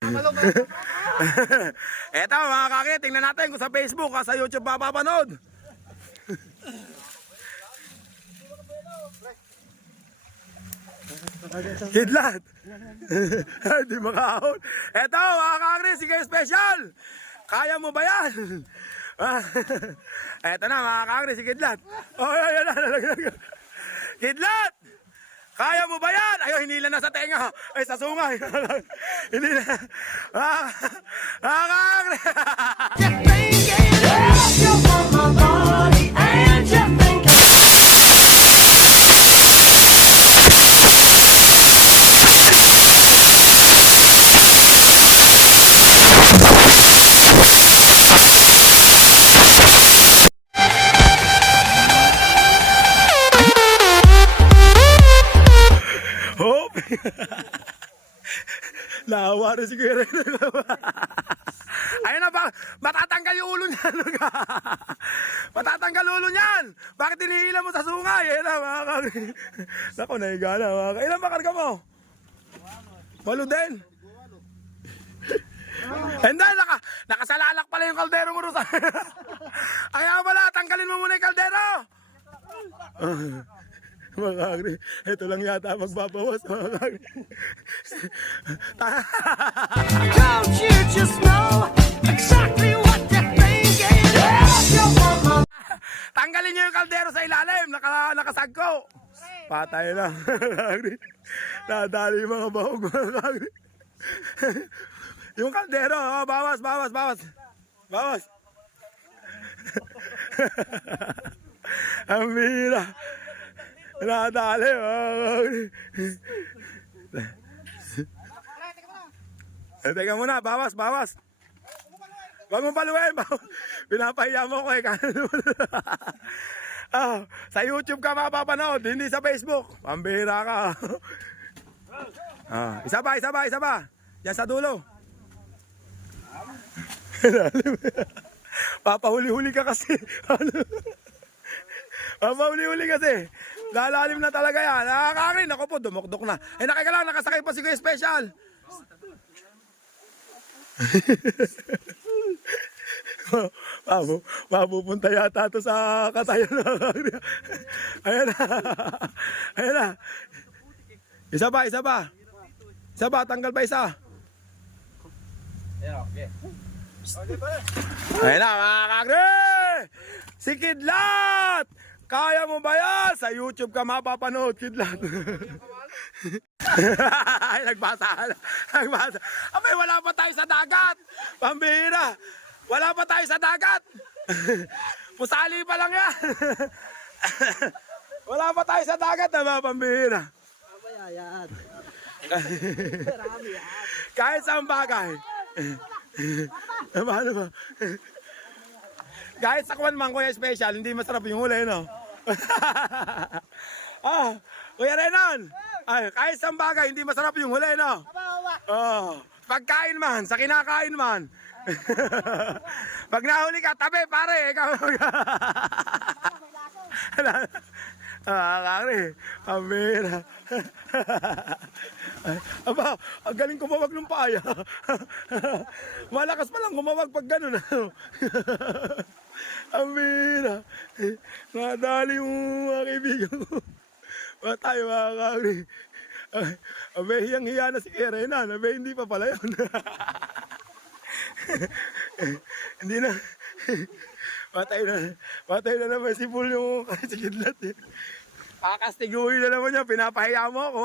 Eto mga kaki, tingnan natin kung sa Facebook o sa YouTube mapapanood. Kidlat. Hindi makahon. Eto mga kaki, sige special. Kaya mo ba yan? Eto na mga kaki, si Kidlat. Oh, yan na. Kidlat! Kaya mo ba yan? Ayaw, hinila na sa tenga. Ay, sa sungay. Hinila. Hop! Naawa rin si Kuya Ren. Ayun na ba? Matatanggal yung ulo niyan. Matatanggal ulo niyan. Bakit hinihila mo sa sungay? Ayun na mga kari. Naku, nahiga na mga kari. Ilan ba karga mo? 8 din. Hindi, nakasalalak pala yung kaldero mo, Rosa. Kaya pala, tanggalin mo muna yung kaldero. Mga kagri, ito lang yata magbabawas mga kagri. Don't you just know exactly what you're thinking? Tanggalin nyo yung kaldero sa ilalim, nakasagko. Patay na. Nadali yung mga bahog mga kagri. Yung kaldero, oh, bawas. Ang bira. Nadali mga kagri. Teka muna, bawas. Huwag mong paluin. Pinapahiya mo ko eh. Sa YouTube ka mapapanood, hindi sa Facebook. Pambira ka. Isa pa. Yan sa dulo. Papahuli-huli ka kasi. Papahuli-huli kasi. Lalalim na talaga yan. Nakakarin. Ako po, dumukdok na. Eh nakika lang, nakasakay pa si Kuya Special. Mapupunta yata ito sa katayan. Ayan na. Isa pa. Tanggal pa isa. Ayan na mga kagre. Si Kidlat. Kaya mo ba yan? Sa YouTube ka mapapanood, Kidlat. Ay, nagbasa. Abay, wala pa tayo sa dagat. Pambira. Wala pa tayo sa dagat. Pusali pa lang yan. Wala pa tayo sa dagat, diba, pambira? Kahit saan bagay. Paano ba? Kahit sa Kwan man, Kuya Special, hindi masarap yung huli, no? Kuya Renan, kahit sa bagay, hindi masarap yung huli, no? Pagkain man, sa kinakain man. Pag nahuli ka, tabi, pare. Kari, amira. Aba, ang galing kumawag ng paya. Malakas pa lang kumawag pag gano'n. Amira. Nadali yung mga kaibigan ko. Wala tayo mga kari. Abe, hiyang-hiya na si Renan. Abe, hindi pa pala yun. Hindi na. Patay na naman si Paul yung si Kidlat eh. Pakastiguhin na naman niya, pinapahiya mo ako.